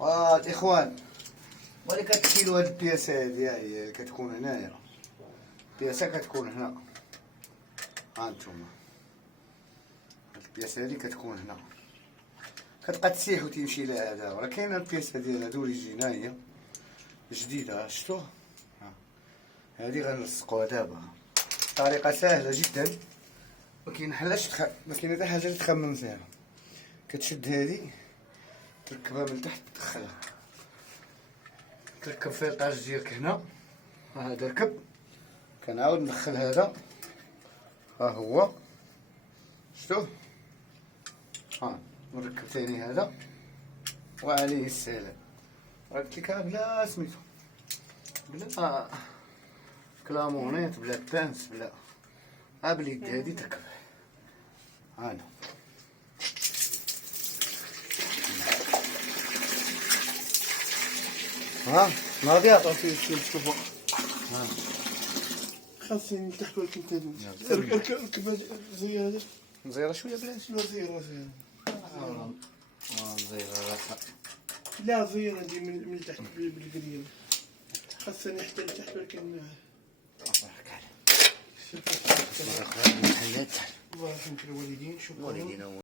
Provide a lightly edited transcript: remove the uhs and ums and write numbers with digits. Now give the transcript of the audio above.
الاخوان ولي كتشيلو هاد البياسه هادي كتكون هنايا، البياسه كتكون هنا، ها نتوما هاد البياسه هادي كتكون هنا، كتبقى تسيح وتمشي لها هذا، راه كاينه البياسه ديال هادو اوريجينال هي جديده، شفتو هادي غنلصقوها دابا. طريقه سهله جدا، ما كاين حتى حاجه تخمم فيها. كتشد هادي تركبها من تحت، تدخلها تركب فيطاج ديالك هنا، هذا ركب، كنعاود ندخل هذا، ها هو شفتوه، ها نركب ثاني هذا وعليه السلام. راه قلت لك بلا سميتو، بلا كلامونيط، بلا بانس، بلا باليد هادي تركب. هانا ناضي عطاتي تشوفو، خاصني من تحت ولكن تاني ركب زيادة نزيرها شويه بلاش، لا زيادة نزيرها لا زيادة دي من تحت بالقريب، خاصني حتى لتحت ولكن الله يحفظك عليك. الله يخليك، الله يرحم الوالدين. شكرا.